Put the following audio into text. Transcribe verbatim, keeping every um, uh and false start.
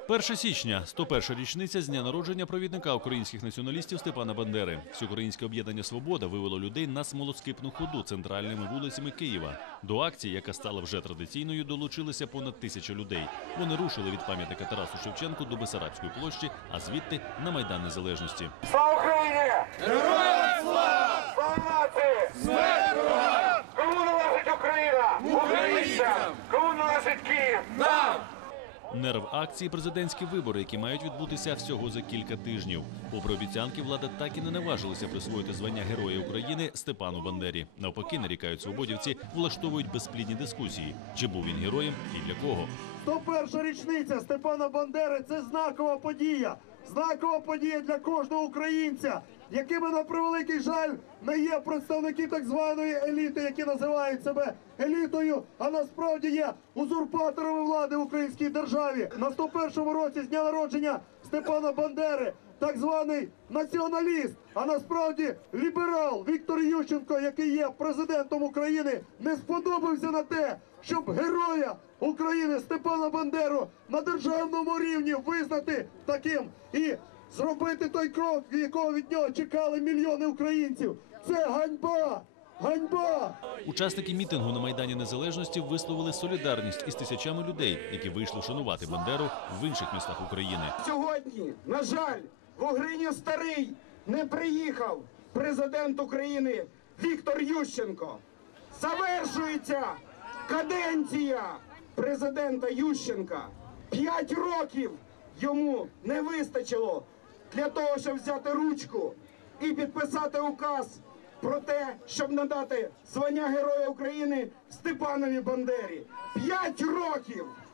перше січня – сто перша річниця з дня народження провідника українських націоналістів Степана Бандери. Всеукраїнське об'єднання «Свобода» вивело людей на смолоскипну ходу центральними вулицями Києва. До акції, яка стала вже традиційною, долучилися понад тисяча людей. Вони рушили від пам'ятника Тарасу Шевченку до Бессарабської площі, а звідти – на Майдан Незалежності. Слава Україні! Героям слава! Слава нації! Смерть ворогам! Кому належить Україна? Українцям! Кому належить Київ? Нам! Нерв акції – президентські вибори, які мають відбутися всього за кілька тижнів. Попри обіцянки, влада так і не наважилася присвоїти звання Героя України Степану Бандері. Навпаки, нарікають свободівці, влаштовують безплідні дискусії. Чи був він героєм і для кого? сто перша річниця Степана Бандери – це знакова подія. Знакова подія для кожного українця, якими, на превеликий жаль, не є представники так званої еліти, які називають себе елітою, а насправді є узурпаторами влади в українській державі. На сто першому році з дня народження Степана Бандери так званий націоналіст, а насправді ліберал Віктор Ющенко, який є президентом України, не сподобався на те, щоб героя України Степана Бандеру на державному рівні визнати таким і зробити той крок, якого від нього чекали мільйони українців. Це ганьба! Ганьба! Учасники мітингу на Майдані Незалежності висловили солідарність із тисячами людей, які вийшли шанувати Бандеру в інших містах України. Сьогодні, на жаль, в Угриню Старий не приїхав президент України Віктор Ющенко. Завершується каденція президента Ющенка. П'ять років йому не вистачило для того, щоб взяти ручку і підписати указ про те, щоб надати звання Героя України Степанові Бандері. П'ять років!